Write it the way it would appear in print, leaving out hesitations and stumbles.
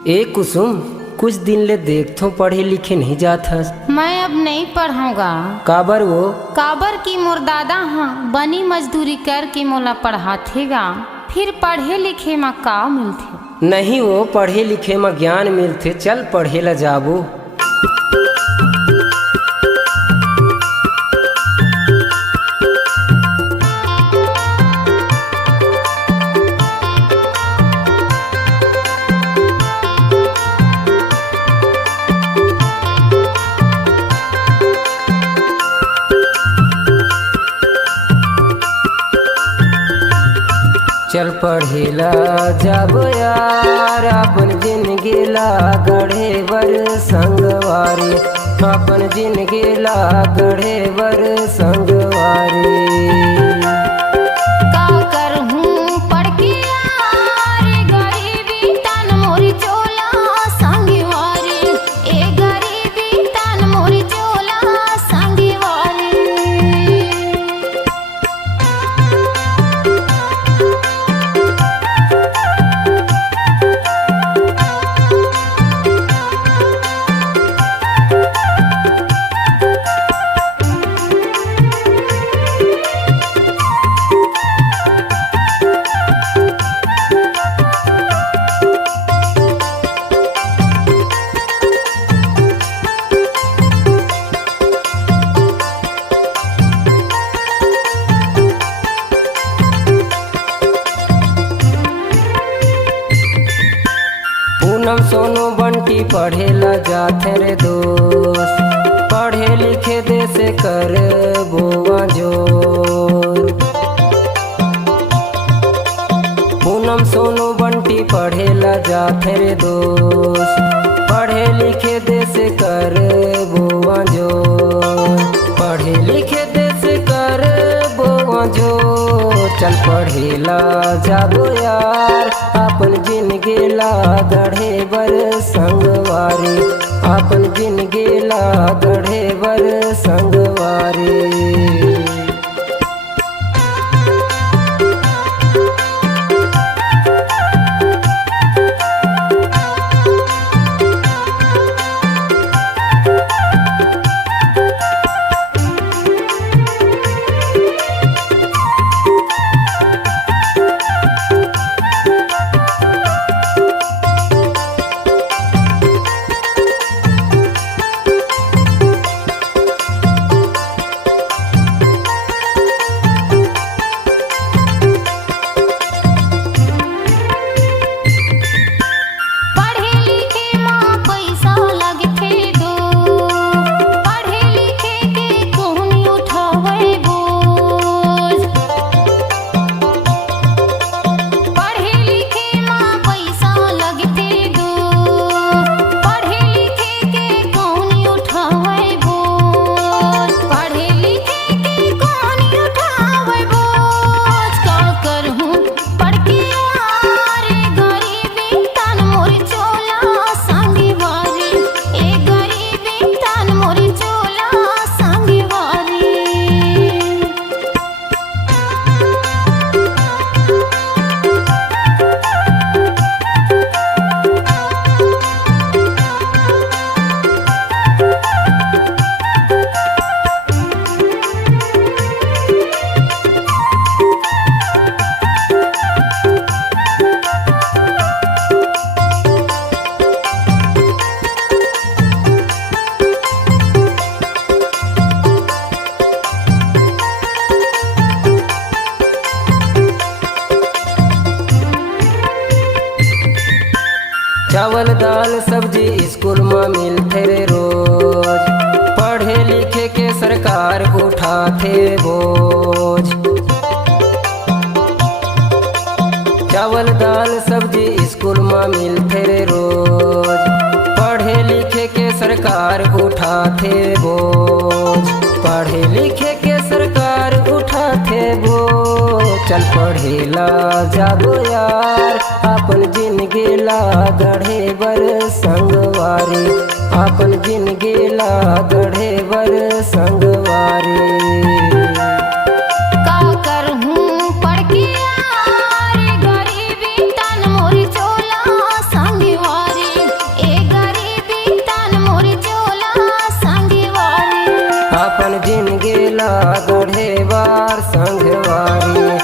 ए कुसुम, कुछ दिन ले देखथो पढ़े लिखे नहीं जात हस। मैं अब नहीं पढ़ूंगा। काबर वो? काबर की मोर दादा हाँ बनी मजदूरी कर के मोला पढ़ाथेगा, फिर पढ़े लिखे में का मिलथे? नहीं वो पढ़े लिखे में ज्ञान मिलथे, चल पढ़े ला जाबो। चल पढ़ेला जब यार अपन जिंदगी ला गढ़े बर संगवारी, अपन जिंदगी ला गढ़े बर संगवारी। का करहूं पढ़ के यार गरीबी तन मोरी चोला संगवारी, ए गरीबी तन मोरी चोला संगवारी। पूनम सोनू बंटी पढ़ेला जाथे रे दोस्त, पढ़े लिखे दे से कर बोआ जोर। पूनम सोनू बंटी पढ़ेला जाथे रे दोस्त, पढ़े लिखे दे से कर बोआ जोर। पढ़े लिखे दे से कर बोआ जोर। चल पढ़ेला जाबो यार अपन जिंदगी ला गढ़े बर संगवारी, अपन जिंदगी ला गढ़े बर संगवारी। चावल दाल सब्जी स्कूल में मिलते रे रोज, पढ़े लिखे के सरकार उठाते बोझ। चावल दाल सब्जी स्कूल में मिलते रे रोज, पढ़े लिखे के सरकार उठाते बोझ। पढ़े लिखे के सरकार उठाते बोझ। चल पढ़ेला जाबो यार अपन जिंदगी ला गढ़े बर संगवारी, अपन जिंदगी ला गढ़े बर संगवारी। का करहूं पढ़ के यार गरीबी तन मोरी चोला संगवारी। अपन जिंदगी ला गढ़े बार संगवारी।